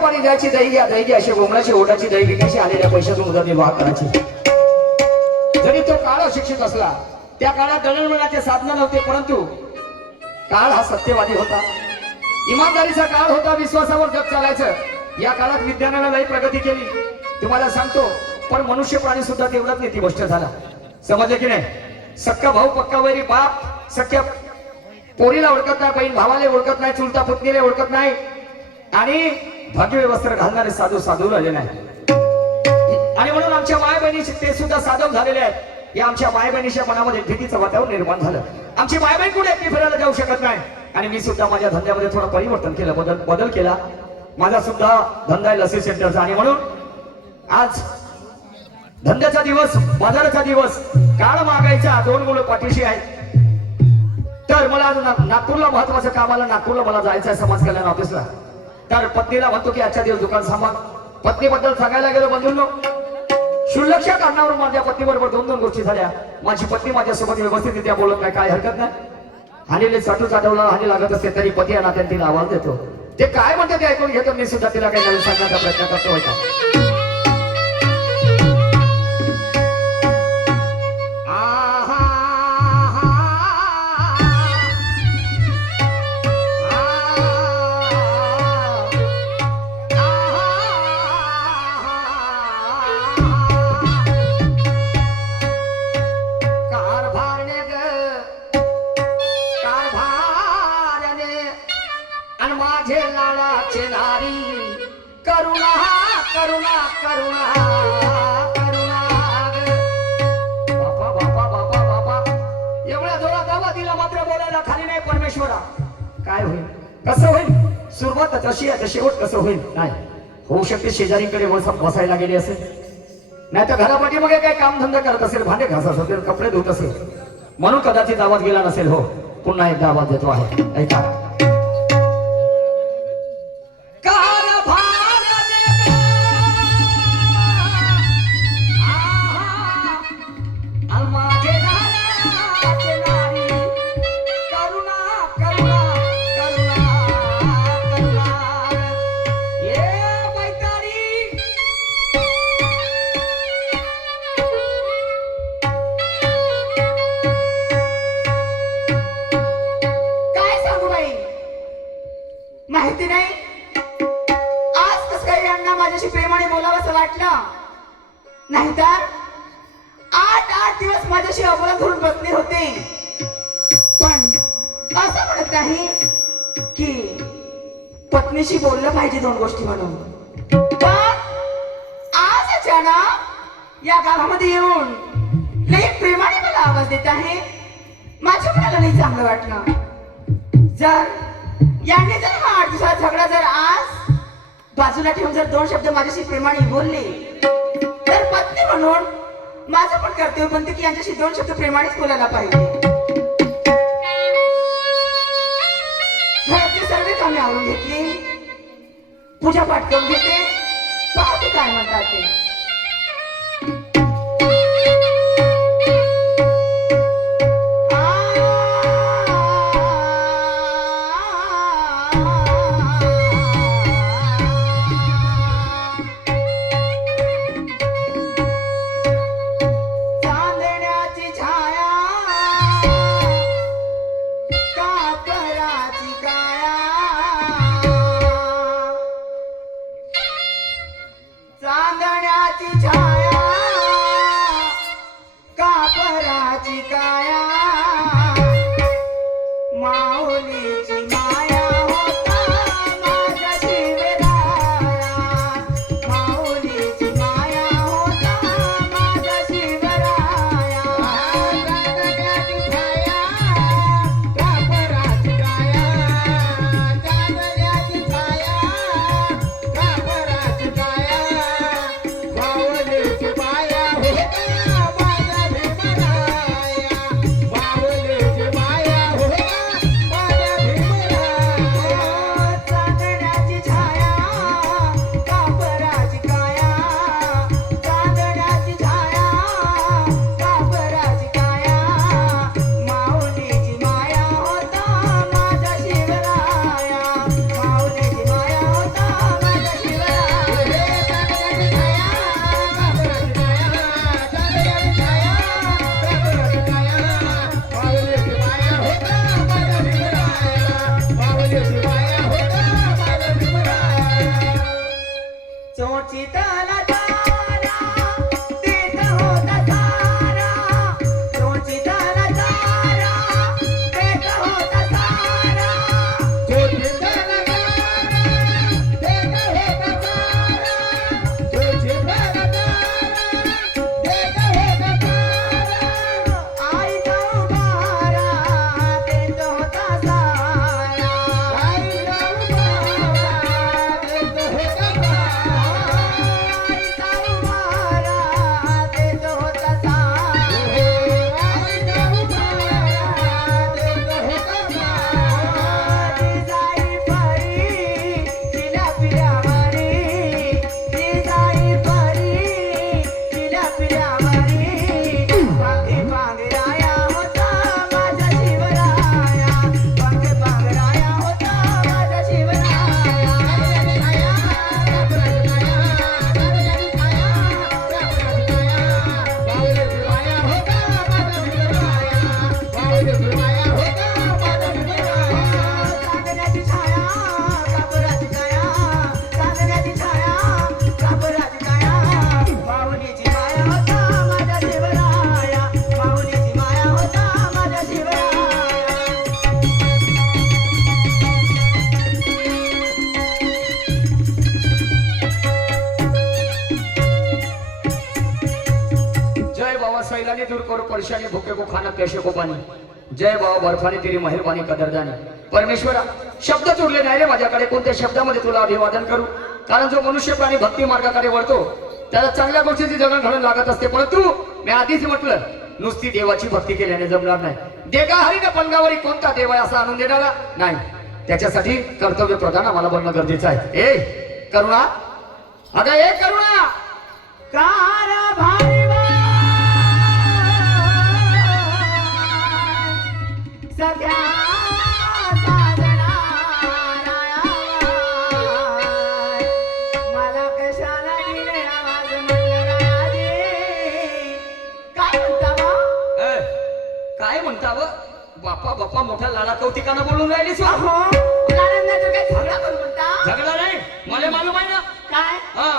पाणी द्यायची दही घ्या दही घ्या अशी गोमळाची ओढाची दही विकायची आलेल्या पैशातून उदरनिर्वाह करायची. जरी तो काळ अशिक्षित असला त्या काळात दळणवळणाचे साधनं नव्हते, परंतु काळ हा सत्यवादी होता, इमानदारीचा काळ होता, विश्वासावर जग चालायचं. या काळात विज्ञानाने लई प्रगती केली तुम्हाला सांगतो, पण मनुष्य प्राणी सुद्धा तेवढाच नीती गोष्ट झाला. समजले की नाही? सक्का भाऊ पक्का वैरी बाप सख्या पोरीला ओळखत नाही, बहीण भावाला ओळखत नाही, चुलता पुतणीला ओळखत नाही, आणि भगवे वस्त्र घालणारे साधू साधू राहिले नाही. आणि म्हणून आमच्या माय बहिणी ते सुद्धा साधव झालेले आहेत. या आमच्या माय बहिणीच्या मनामध्ये भीतीचं वातावरण निर्माण झालं. आमची माय बहीण कुठे एकटी फिरायला जाऊ शकत नाही. आणि मी सुद्धा माझ्या धंद्यामध्ये थोडं परिवर्तन केलं, बदल केला. माझा सुद्धा धंदा आहे लसी सेंटरचा. आणि म्हणून आज धंद्याचा दिवस, बाजाराचा दिवस, काळ मागायचा, 2 मुलं पाठीशी आहेत. तर मला नागपूरला महत्वाचं कामाला नागपूरला मला जायचं आहे समाज कल्याण ऑफिसला. तर पत्नीला म्हणतो की आजच्या दिवस दुकान सांभाळ. पत्नीबद्दल सांगायला गेलो बंधूंनो, क्षुल्लकशा कारणावर माझ्या पत्नीबरोबर 2 गोष्टी झाल्या. माझी पत्नी माझ्यासोबत व्यवस्थितरित्या बोलत नाही, काय हरकत नाही. हानीले चाटू चाटवला हानी लागत असते तरी पती या नात्याने तिला आवाज देतो. ते काय म्हणते ते ऐकून घेतो. मी सुद्धा तिला काही नवीन सांगण्याचा प्रयत्न करतो. ऐका. करुणा करुणा करुणा करुणा. बापा बापा बापा बापा एवढ्या जोरात आवाज दिला मात्र बोलायला खाली नाही. परमेश्वरा काय होईल, कसं होईल? सुरुवात तशी आहे, शेवट कसं होईल? नाही होऊ शकते शेजारीकडे बसायला गेले असेल, नाही तर घरापाठी मग काही कामधंदा करत असेल, भांडे घासत असेल, कपडे धुत असेल, म्हणून कदाचित आवाज गेला नसेल. हो पुन्हा एकदा आवाज देतो आहे. ऐका. माहिती नाही आज कस काही यांना माझ्याशी प्रेमाने बोलावंसं वाटलं, नाहीतर 8 दिवस माझ्याशी अबोला धरून बसले होते. पण असं म्हणत नाही की पत्नीशी बोललं पाहिजे 2 गोष्टी म्हणून. पण आज अचानक या गावामध्ये येऊन लई प्रेमाने मला आवाज देत आहे. माझ्या मनाला नाही चांगलं वाटलं. जर याने जर हा 8 दिवसाचा झगडा जर आज बाजूला ठेवून जर 2 शब्द माझ्याशी प्रेमाने बोलले, तर पत्नी म्हणून माझं पण कर्तव्य बनते की यांच्याशी 2 शब्द प्रेमानेच बोलायला पाहिजे. घरातली सर्व कामे आवरून घेतली, पूजा पाठ करून घेते, पाहते काय म्हणतात ते. चोचिताला तारा देत होता तारा चोचिताला तारा देत होता तारा चोचिताला तारा देत होता तारा चोचिताला तारा देत होता तारा आईचा उभारा देत होता सारा आईचा उभारा देत होता तारा आईचा उभारा देत होता सारा आईचा उभारा देत होता तारा जिजाई परी तिला पिरावारी जिजाई परी तिला पिरावारी पंखे पांघराया होता माझा शिवराया पंखे पांघराया होता माझा शिवराया कागदाची छाया कापराची छाया कागदाची छाया कापराची छाया माऊलीची माया होता माझा शिवराया माऊलीची माया होता माझा शिवराया जय बाबा सैलानी दूर करो परेशानी भूखे को खाना प्यासे को पाणी जय बाबा बर्फाने तेरी मेहरबानी कदरदानी परमेश्वरा शब्द चुरले नाही रे माझ्याकडे कोणत्या शब्दामध्ये तुला अभिवादन करू कारण जो मनुष्य प्राणी भक्ती मार्गाकडे वळतो त्याला चांगल्या गोष्टीची जगण घडून लागत असते परंतु मी आधीच म्हटलं नुसती देवाची भक्ती केल्याने जमणार नाही देगा हरिण पंगावरी कोणता देव आहे असा आणून देणारा नाही त्याच्यासाठी कर्तव्य प्रधान आम्हाला बनणं गरजेचं आहे ए करुणा अगं ए करुणा कारा भारी बाय सगळ्या साजणाराया मला कशाला दिले आवाज मंडळाने काय म्हणता बा ए, काय म्हणता व बापा बापा मोठ्या लाडा कौतिकानं बोलून राहिलीस वा अहो मुलांना काय झगडा करू म्हणता झगडा नाही मला मालूम आहे ना काय हा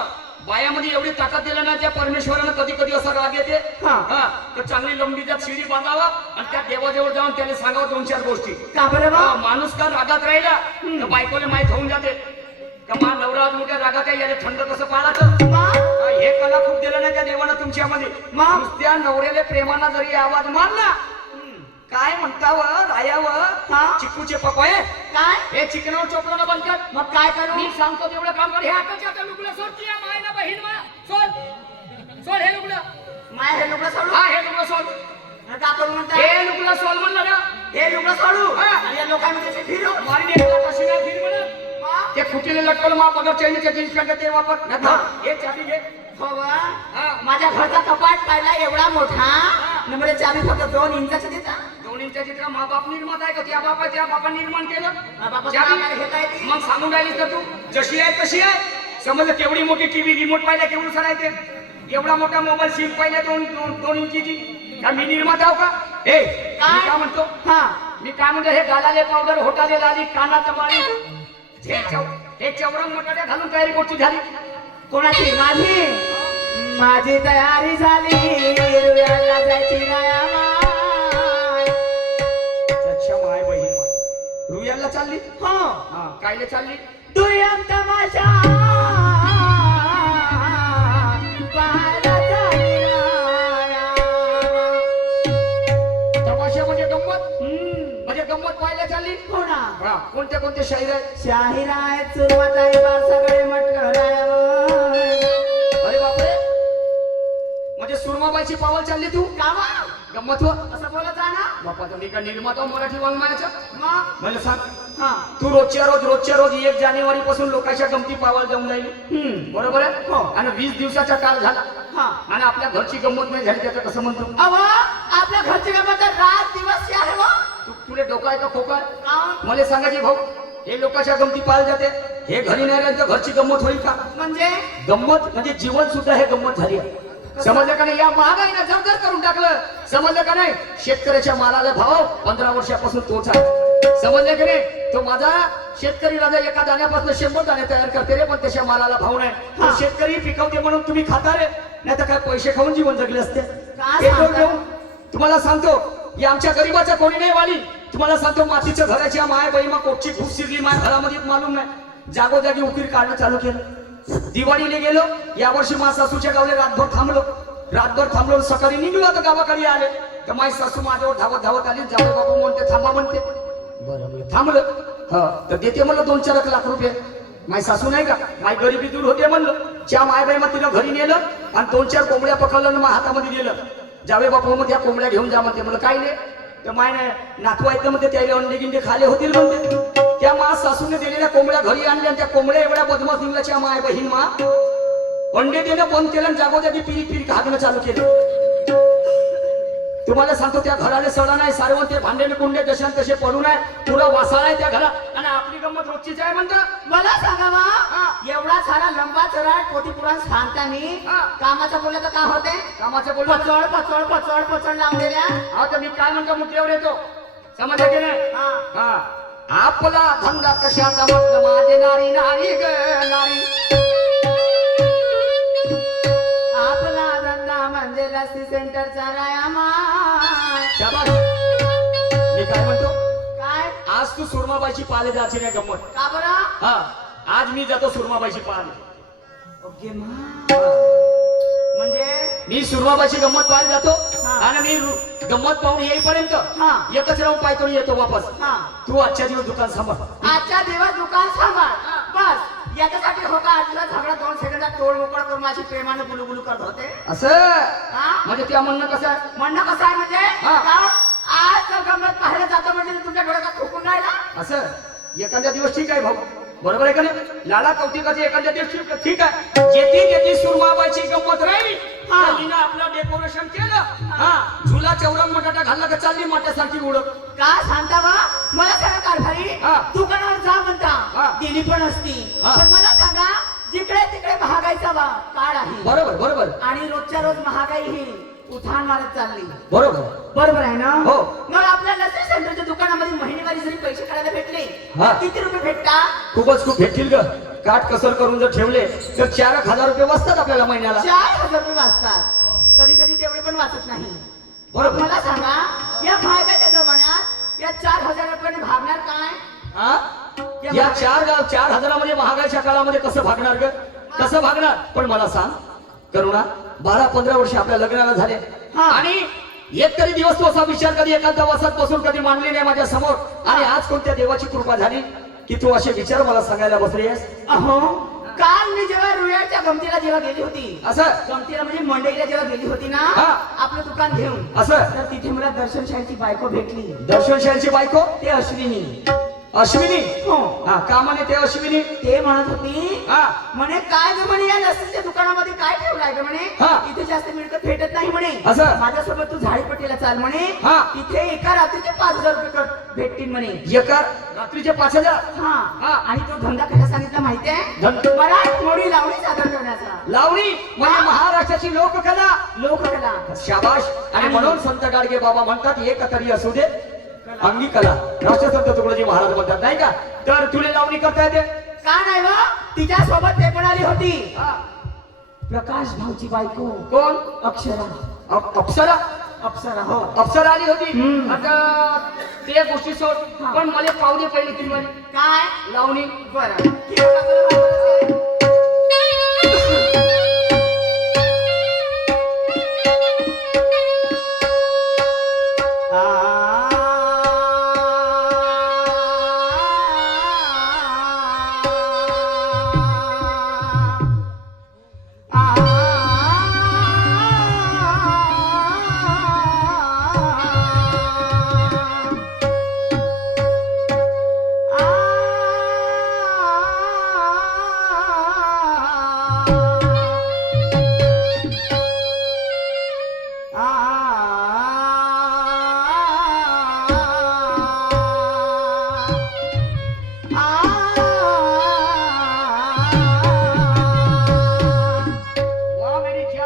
बायामध्ये एवढी ताकद दिला ना त्या परमेश्वरानं कधी कधी असा राग येते हा. हा तर चांगली लंबी त्यात शिडी बांधावा आणि त्या देवाजवळ जाऊन त्याने सांगावं दोन चार गोष्टी का बरं बा हा, माणूस का रागात राहिला तर बायकोले माहीत होऊन जाते का मा नवरा आज मोठ्या रागात आहे याने थंड कसं पाळायचं मा हा, हे कला खूप दिलं ना त्या देवानं तुमच्यामध्ये मा? नुसत्या नवऱ्याले प्रेमानं जरी आवाज मारला काय म्हणताव रायाव हा? चिकूचे पपय काय हे चिकनावर चोपडाला बंद कर मग काय करू मी सांगतो तेवढं काम कर हे आताच्या आता लुगडं सोड तुझ्या मायना बहीण मा सोड सोड हे लुगडं माय हे लुगडं सोडू हा हे लुगडं सोड का करू म्हणता हे लुगडं सोड म्हणलं ना हे लुगडं सोडू हा. आणि या लोकांमध्ये ते फिरू मारी एकला कशी नाही फिर म्हणत मा? ते खुटीले लटकल मा पगार चैनीचे जीन्स पॅन्ट ते वापर नाही हा. हे चाबी घे हो बा. हा. माझ्या घरचा कपाट पाहिला एवढा मोठा नंबर चाबी फक्त 2 इंचाची देता दोन इंचा चित्र मा बाप निर्माता आहे का त्या बापा निर्माण केलं बापाचं चाबी? नाव मला घेता येते? मग सांगून राहिलीस तर तू जशी आहे तशी आहे समज केवढी मोठी टीव्ही रिमोट पाहिल्या केवढं सरायचे एवढा मोठा मोबाईल सिम पाहिल्या दोन इंचीची का मी निर्माता आहो का ए मी काय म्हणतो हा मी काय म्हणतो हे गालाले पावडर होटाले लाली कानात माळी हे चौरंग मोठाड्या घालून तयारी गोष्टी झाली कोणाची माझी माझी तयारी झाली रुयाला जायची राया माय. अच्छा माय बहीण माय रुयाला चालली हो हा कायले चालली दुय्यम तमाशा पाहायला चालली राया. तमाशा म्हणजे गंमत हम्म, म्हणजे गंमत पाहायला चालली हो ना हा कोणते कोणते शाहीर आहेत शाहीर आहेत सुरुवात आहे बा सगळे मटकं राया माय. अरे बापरे म्हणजे सुरमाबाईची पावल चालली तू कावा गंमत हो असं बोलत जा ना बापा तुम्ही का निर्माता मराठी वाङ्मयाचा मग मला सांग हा तू रोजच्या रोज 1 जानेवारी पासून लोकांच्या गमती पावल जाऊन राहिली बरोबर आहे हो. आणि 20 दिवसाचा काळ झाला हा आणि आपल्या घरची गंमत नाही झाली त्याचं कसं म्हणतो अव आपल्या घरची गमत रात दिवस आहे व तुला डोका आहे का खोका आहे? काहून? मला सांगायची भाऊ हे लोकांच्या गमती पाहायला जाते हे घरी नाही राहिलं तर घरची गंमत होईल का म्हणजे गंमत म्हणजे जीवन सुद्धा हे गंमत झाली आहे समजलं का नाही? या महागाईनं जर करून टाकलं. समजलं का नाही? शेतकऱ्याच्या मालाला भाव 15 वर्षापासून तोच आहे. समजलं की नाही? तो माझा शेतकरी राजा एका दाण्यापासून 100 दाणे तयार करते रे, पण त्याच्या मालाला भाव नाही. तो शेतकरी पिकवते म्हणून तुम्ही खाता रे, नाही तर काय पैसे खाऊन जीवन जगले असते. पेट्रोल घेऊन तुम्हाला सांगतो, ही आमच्या गरीबाच्या कोणी नाही वाली. तुम्हाला सांगतो, मातीच्या घराची माय बाई मग कोटची खूप शिरली माय घरामध्ये मालूम नाही. जागोजागी उकीर काढणं चालू केलं. दिवाळीला गेलो, या वर्षी मा सासूच्या गावले रातभर थांबलो. सकाळी निघलो तर गावाकडे आले तर माई सासू माझ्यावर धावत आली. जावई बाबू म्हणते थांबा म्हणते. बरं थांबलं. तर देते म्हणलं 2-4 लाख रुपये. माई सासू नाही का, माई गरिबी दूर होते म्हणलं. त्या माय बाई मग तिला घरी नेलं आणि 2-4 कोंबड्या पकडलं आणि मग हातामध्ये दिलं. जावे बापू मग त्या कोंबड्या घेऊन जा म्हणते. म्हणलं काय नाही तर माय नातू आहेत म्हणते, त्याला अंडे गिंडे खाले होतील म्हणते. त्या मा सासूने दिलेल्या कोंबड्या घरी आणल्या आणि त्या कोंबड्या एवढ्या बदमाश निघल्याच्या माय बहीण मा अंडे देणं बंद केलं आणि जागोजागी पिरी हागणं चालू केलं. तुम्हाला सांगतो, त्या घराला सडा नाही, सारवण ते भांडे कुंडे जसे तसे पडून आहे, पुरा वासाळा आहे त्या घरात. आणि आपली गंमत रोजचीच आहे म्हणतात. मला सांगा वा, एवढा सारा लंबा चराट पोटी पुराण सांगतानी कामाचं बोललं तर काय होते? कामाचं बोललं पचळ लावलेल्या. हा तर मी काय म्हणतो, मुद्द्यावर येतो. समजलं की नाही? हा, आपला धंदा कशाचा म्हटलं माझे नारी नारी ग नारी. आपला धंदा म्हणजे लस्सी सेंटरचा रायामा. शाबास. मी काय म्हणतो, काय आज तू सुरमाबाईची पाले जायची नाही गंमत. का बरं? हा, आज मी जातो सुरमाबाईची पाले. ओके म्हणजे मी सुरमाबाईची गंमत पाहायला जातो हा. आणि मी गंमत पाहून येईपर्यंत हा. एकच राहून पाहतो येतो वापस. हा. तू आजच्या दिवस दुकान सांभाळ. आजच्या दिवस दुकान सांभाळ. बस याच्यासाठी हो का आजला झगडा 2 सेकंदात तोड मोकळ करून माझी प्रेमाने गुलुगुलू करत होते. असं हा? म्हणजे त्या म्हणणं कसं आहे? म्हणणं कसं आहे म्हणजे हा. आज जर गंमत पाहायला जातो म्हणजे तुमच्या डोळ्यात खोकून राहिला. असं एखाद्या दिवस ठीक आहे भाऊ, बरोबर आहे का नाही? लाला कौतिकाची एखाद्या दिवस ठीक आहे. जेथे सुरमाबाईची गंमत राहिली हा. तिनं आपलं डेकोरेशन केलं. हा, झुला चौरंग मटाटा घालला का चालली मोठ्यासारखी उडत. का सांगता वा, मला सांगा कारभारी, हा. दुकानावर जा हा. म्हणता दिली पण असती. हा. पण मला सांगा, जिकडे तिकडे महागाईचा काळ आहे बरोबर बरोबर आणि रोजच्या रोज महागाई ही उठाण मारत चालली. बरोबर. बरोबर आहे ना? हो. मग आपल्या लस्सी सेंटरच्या दुकानामध्ये महिनेवारी जरी पैसे काढायला भेटले हा. तर किती रुपये भेटतात? खूप भेटतील ग. काट कसर करून जर ठेवले तर 4,000 रुपये वाचतात आपल्याला महिन्याला. 4,000 रुपये वाचतात. कधी कधी तेवढे पण वाचत नाही. बरोबर. मला सांगा, या महागाईच्या जमान्यात या 4,000 रुपयाने भागणार काय? हा? या 4,000 मध्ये महागाईच्या काळामध्ये कसं भागणार ग? कसं भागणार? पण मला सांग करुणा, 12-15 वर्ष आपल्या लग्नाला झाले हा. आणि एक तरी दिवस तू असा विचार कधी एखाद्या वासात बसून कधी मांडली नाही माझ्या समोर. आणि आज कोणत्या देवाची कृपा झाली की तू असे विचार मला सांगायला बसली आहेस? अहो, काल मी जेव्हा रुयाच्या गमतीला जेव्हा गेली होती, असं गमतीला म्हणजे मंडईला जेव्हा गेली होती ना, हा. आपलं दुकान घेऊन, असं तर तिथे मला दर्शन शाहीची बायको भेटली. दर्शन शाहीची बायको ते अश्विनी. अश्विनी. हो. हा, का म्हणे ते अश्विनी? ते म्हणत होती, हा. म्हणे काय ग म्हणे, या लस्सीच्या दुकानामध्ये काय ठेवलाय ग म्हणे, हा. इथे जास्त मिळकत भेटत नाही म्हणे. असं? माझ्यासोबत तू झाडीपट्टीला चाल म्हणे. हा. तिथे एका रात्रीचे 5,000 रुपये भेटतील म्हणे. एका रात्रीचे 5,000. हा. हा. आणि तो धंदा कसा सांगितला माहितीये? मराठमोळी लावणी सादर करण्याचा. लावणी म्हणजे महाराष्ट्राची लोककला. लोककला. शाबाश. आणि म्हणून संत गाडगे बाबा म्हणतात, एक तरी असू दे अंगी कला. राष्ट्रसंत तुकडोजी महाराज म्हणतात नाही का? तर तुला लावणी करता येते का नाही वा? तिच्या सोबत ते पण आली होती, हा. प्रकाश भाऊची बायको. कोण? अक्षरा. अप्सरा. अप्सरा. हो. अप्सरा आली होती. हम्म. आता ते गोष्टी सोड, हा. पण मला पाहुणे पहिले तुम्ही काय? लावणी. बरं.